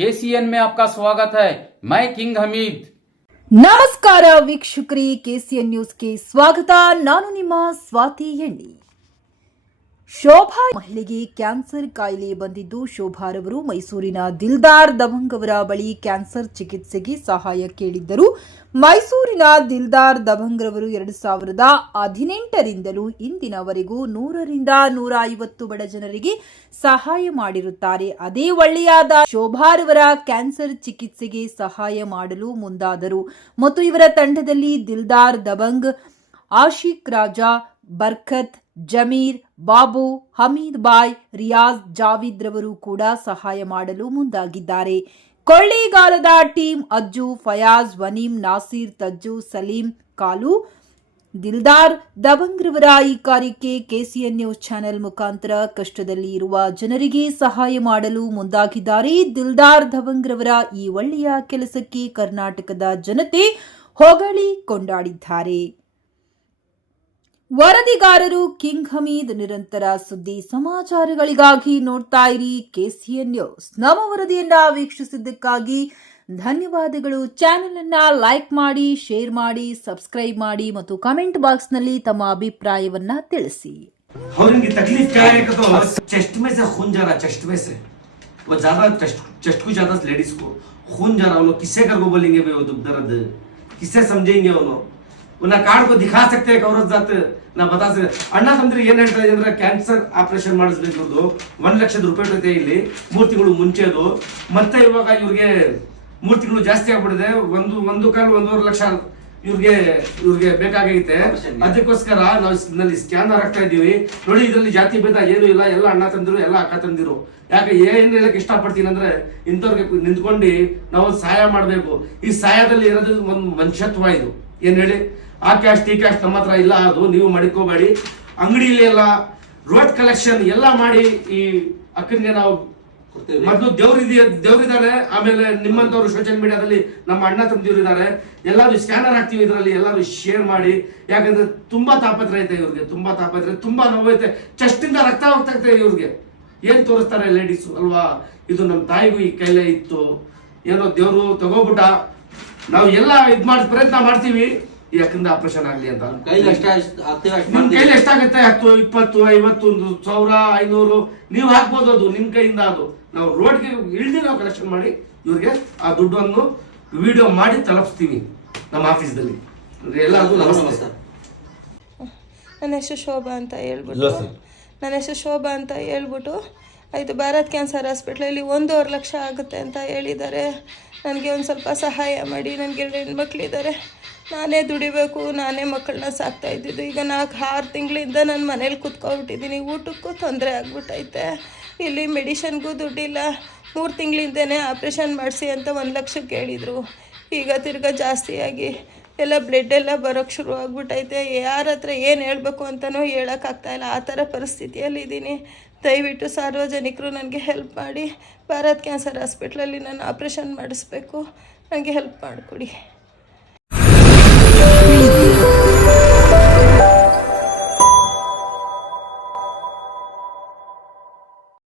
KCN में आपका स्वागत है। मैं किंग हमीद। ನಮಸ್ಕಾರ ವೀಕ್ಷಕರೇ, ಕೆಸಿಎನ್ ನ್ಯೂಸ್ಗೆ ಸ್ವಾಗತ. ನಾನು ನಿಮ್ಮ ಸ್ವಾತಿ ಹೆಣ್ಣಿ. ಶೋಭಾ ಮಹಿಳೆಗೆ ಕ್ಯಾನ್ಸರ್ ಕಾಯಿಲೆ ಬಂದಿದ್ದು, ಶೋಭಾರವರು ಮೈಸೂರಿನ ದಿಲ್ದಾರ್ ದಬಂಗ್ ಅವರ ಬಳಿ ಕ್ಯಾನ್ಸರ್ ಚಿಕಿತ್ಸೆಗೆ ಸಹಾಯ ಕೇಳಿದ್ದರು. ಮೈಸೂರಿನ ದಿಲ್ದಾರ್ ದಬಂಗ್ ರವರು 2018ರಿಂದಲೂ ಇಂದಿನವರೆಗೂ 100ರಿಂದ 150 ಬಡ ಜನರಿಗೆ ಸಹಾಯ ಮಾಡಿರುತ್ತಾರೆ. ಅದೇ ಒಳ್ಳೆಯಾದ ಶೋಭಾರವರ ಕ್ಯಾನ್ಸರ್ ಚಿಕಿತ್ಸೆಗೆ ಸಹಾಯ ಮಾಡಲು ಮುಂದಾದರು ಮತ್ತು ಇವರ ತಂಡದಲ್ಲಿ ದಿಲ್ದಾರ್ ದಬಂಗ್, ಆಶಿಕ್ ರಾಜಾ, ಬರ್ಕತ್, ಜಮೀರ್, ಬಾಬು, ಹಮೀದ್ ಬಾಯ್, ರಿಯಾಜ್, ಜಾವೀದ್ ರವರು ಕೂಡ ಸಹಾಯ ಮಾಡಲು ಮುಂದಾಗಿದ್ದಾರೆ. ಕೊಳ್ಳೇಗಾಲದ ಟೀಮ್ ಅಜ್ಜು, ಫಯಾಜ್, ವನೀಂ, ನಾಸೀರ್, ತಜ್ಜು, ಸಲೀಂ, ಕಾಲು, ದಿಲ್ದಾರ್ ದಬಂಗ್ ರವರ ಈ ಕಾರ್ಯಕ್ಕೆ ಕೆಸಿಎನ್ ನ್ಯೂಸ್ ಚಾನೆಲ್ ಮುಖಾಂತರ ಕಷ್ಟದಲ್ಲಿ ಇರುವ ಜನರಿಗೆ ಸಹಾಯ ಮಾಡಲು ಮುಂದಾಗಿದ್ದಾರೆ. ದಿಲ್ದಾರ್ ದಬಂಗ್ ರವರ ಈ ಒಳ್ಳೆಯ ಕೆಲಸಕ್ಕೆ ಕರ್ನಾಟಕದ ಜನತೆ ಹೊಗಳಿ ಕೊಂಡಾಡಿದ್ದಾರೆ. ವರದಿಗಾರರು ಕಿಂಗ್ ಹಮೀದ್. ನಿರಂತರ ಸುದ್ದಿ ಸಮಾಚಾರಗಳಿಗಾಗಿ ನೋಡ್ತಾ ಇರಿ ಕೆಸಿಎನ್ ನ್ಯೂಸ್. ನಮ್ಮ ವರದಿಯನ್ನ ವೀಕ್ಷಿಸಿದ್ದಕ್ಕಾಗಿ ಧನ್ಯವಾದಗಳು. ಚಾನೆಲ್ ಅನ್ನ ಲೈಕ್ ಮಾಡಿ, ಶೇರ್ ಮಾಡಿ, ಸಬ್ಸ್ಕ್ರೈಬ್ ಮಾಡಿ ಮತ್ತು ಕಮೆಂಟ್ ಬಾಕ್ಸ್ ನಲ್ಲಿ ತಮ್ಮ ಅಭಿಪ್ರಾಯವನ್ನ ತಿಳಿಸಿ. और इनकी तकलीफ क्या है कि तो चेस्ट में से खून जा रहा, चेस्ट में से वो ज्यादा चेस्ट को ज्यादा लेडीज को खून जा रहा. वो लोग किससे कर को बोलेंगे भाई वो दुख दर्द किससे समझेंगे. वो लोग उन्हें कार्ड को दिखा सकते हैं औरत जाते ನಾ ಬತಾ ಅಣ್ಣ ತಂದ್ರೆ ಏನ್ ಹೇಳ್ತಾ ಇದೆ ಅಂದ್ರೆ ಕ್ಯಾನ್ಸರ್ ಆಪರೇಷನ್ ಮಾಡಿಸ್ಬೇಕು. 1 ಲಕ್ಷದ ರೂಪಾಯಿ ಐತೆ ಇಲ್ಲಿ 3 ತಿಂಗಳು ಮುಂಚೆದು. ಮತ್ತೆ ಇವಾಗ ಇವ್ರಿಗೆ 3 ತಿಂಗಳು ಜಾಸ್ತಿ ಆಗ್ಬಿಟ್ಟಿದೆ. ಒಂದು ಕಾಲು 1.5 ಲಕ್ಷ ಇವ್ರಿಗೆ ಬೇಕಾಗೈತೆ. ಅದಕ್ಕೋಸ್ಕರ ನಾವು ನಲ್ಲಿ ಸ್ಕ್ಯಾನರ್ ಹಾಕ್ತಾ ಇದೀವಿ. ನೋಡಿ, ಇದರಲ್ಲಿ ಜಾತಿ ಭೇದ ಏನು ಇಲ್ಲ, ಎಲ್ಲ ಅಣ್ಣ ತಂದಿರು, ಎಲ್ಲ ಅಕ್ಕ ತಂದಿರು. ಯಾಕೆ ಏನ್ ಹೇಳಕ್ ಇಷ್ಟಪಡ್ತೀನಿ ಅಂದ್ರೆ, ಇಂಥವ್ರಿಗೆ ನಿಂತ್ಕೊಂಡು ನಾವು ಸಹಾಯ ಮಾಡ್ಬೇಕು. ಈ ಸಹಾಯದಲ್ಲಿ ಇರೋದು ಒಂದು ಮನುಷ್ಯತ್ವ. ಇದು ಏನ್ ಹೇಳಿ, ಆ ಕ್ಯಾಸ್ಟ್ ಈ ಕ್ಯಾಸ್ಟ್ ನಮ್ಮ ಹತ್ರ ಇಲ್ಲ, ಅದು ನೀವು ಮಡಿಕೋಬೇಡಿ. ಅಂಗಡಿಯಲ್ಲಿ ಎಲ್ಲ ರೋಡ್ ಕಲೆಕ್ಷನ್ ಎಲ್ಲ ಮಾಡಿ ಈ ಅಕ್ಕನಿಗೆ ನಾವು ಮೊದಲು ದೇವ್ರಿದ್ದಾರೆ. ಆಮೇಲೆ ನಿಮ್ಮಂತವ್ರು ಸೋಷಿಯಲ್ ಮೀಡಿಯಾದಲ್ಲಿ ನಮ್ಮ ಅಣ್ಣ ತಮ್ಮದಿವ್ರಿದ್ದಾರೆ. ಎಲ್ಲಾರು ಸ್ಕ್ಯಾನರ್ ಹಾಕ್ತಿವಿ, ಇದರಲ್ಲಿ ಎಲ್ಲಾರು ಶೇರ್ ಮಾಡಿ. ಯಾಕಂದ್ರೆ ತುಂಬಾ ತಾಪತ್ರ ಐತೆ ಇವ್ರಿಗೆ, ತುಂಬಾ ತಾಪತ್ರ, ತುಂಬಾ ನೋವೈತೆ. ಚೆಸ್ಟ್ ಇಂದ ರಕ್ತ ಹೋಗ್ತಾ ಇದೆ ಇವ್ರಿಗೆ. ಏನ್ ತೋರಿಸ್ತಾರೆ ಲೇಡೀಸ್ ಅಲ್ವಾ. ಇದು ನಮ್ಮ ತಾಯಿಗೂ ಈ ಕೈಲೇ ಇತ್ತು, ಏನೋ ದೇವ್ರು ತಗೋಬಿಟ್ಟ. ನಾವು ಎಲ್ಲ ಮಾಡಿ ಪ್ರಯತ್ನ ಮಾಡ್ತೀವಿ ಈ ಅಕ್ಕಂದ ಆಪರೇಷನ್ ಆಗ್ಲಿ ಅಂತ. ನಿಮ್ ಕೈಲಿ ಎಷ್ಟಾಗತ್ತೆ? 10, 20, 50, 1,000, 500 ನೀವು ಹಾಕ್ಬೋದು. ಅದು ನಿಮ್ ಕೈಯಿಂದ. ಅದು ನಾವು ರೋಡ್ಗೆ ಇಳಿದು ನಾವು ಕಲೆಕ್ಷನ್ ಮಾಡಿ ಇವ್ರಿಗೆ ಆ ದುಡ್ಡನ್ನು ವಿಡಿಯೋ ಮಾಡಿ ತಲುಪಿಸ್ತೀವಿ ನಮ್ಮ ಆಫೀಸ್ದಲ್ಲಿ. ಎಲ್ಲರಿಗೂ ನಮಸ್ತೆ. ನನ್ನ ಹೆಸರು ಶೋಭಾ ಅಂತ ಹೇಳ್ಬಿಟ್ಟು ಆಯಿತು, ಭಾರತ್ ಕ್ಯಾನ್ಸರ್ ಹಾಸ್ಪಿಟ್ಲಲ್ಲಿ 1.5 ಲಕ್ಷ ಆಗುತ್ತೆ ಅಂತ ಹೇಳಿದ್ದಾರೆ. ನನಗೆ ಒಂದು ಸ್ವಲ್ಪ ಸಹಾಯ ಮಾಡಿ. ನನಗೆ 2 ಹೆಣ್ಮಕ್ಳಿದ್ದಾರೆ. ನಾನೇ ದುಡಿಬೇಕು, ನಾನೇ ಮಕ್ಕಳನ್ನ ಸಾಕ್ತಾ ಇದ್ದಿದ್ದು. ಈಗ 4-6 ತಿಂಗಳಿಂದ ನಾನು ಮನೇಲಿ ಕೂತ್ಕೊಬಿಟ್ಟಿದ್ದೀನಿ. ಊಟಕ್ಕೂ ತೊಂದರೆ ಆಗ್ಬಿಟ್ಟೈತೆ. ಇಲ್ಲಿ ಮೆಡಿಷನ್ಗೂ ದುಡ್ಡಿಲ್ಲ. 3 ತಿಂಗಳಿಂದನೇ ಆಪ್ರೇಷನ್ ಮಾಡಿಸಿ ಅಂತ 1 ಲಕ್ಷಕ್ಕೆ ಹೇಳಿದರು. ಈಗ ತಿರ್ಗಾ ಜಾಸ್ತಿಯಾಗಿ ಎಲ್ಲ ಬ್ಲಡ್ ಎಲ್ಲ ಬರೋಕ್ಕೆ ಶುರು ಆಗ್ಬಿಟ್ಟೈತೆ. ಯಾರ ಹತ್ರ ಏನು ಹೇಳಬೇಕು ಅಂತಲೂ ಹೇಳೋಕ್ಕಾಗ್ತಾಯಿಲ್ಲ. ಆ ಥರ ಪರಿಸ್ಥಿತಿಯಲ್ಲಿದ್ದೀನಿ. ದಯವಿಟ್ಟು ಸಾರ್ವಜನಿಕರು ನನಗೆ ಹೆಲ್ಪ್ ಮಾಡಿ. ಭಾರತ್ ಕ್ಯಾನ್ಸರ್ ಹಾಸ್ಪಿಟ್ಲಲ್ಲಿ ನಾನು ಆಪ್ರೇಷನ್ ಮಾಡಿಸ್ಬೇಕು. ನನಗೆ ಹೆಲ್ಪ್ ಮಾಡಿಕೊಡಿ.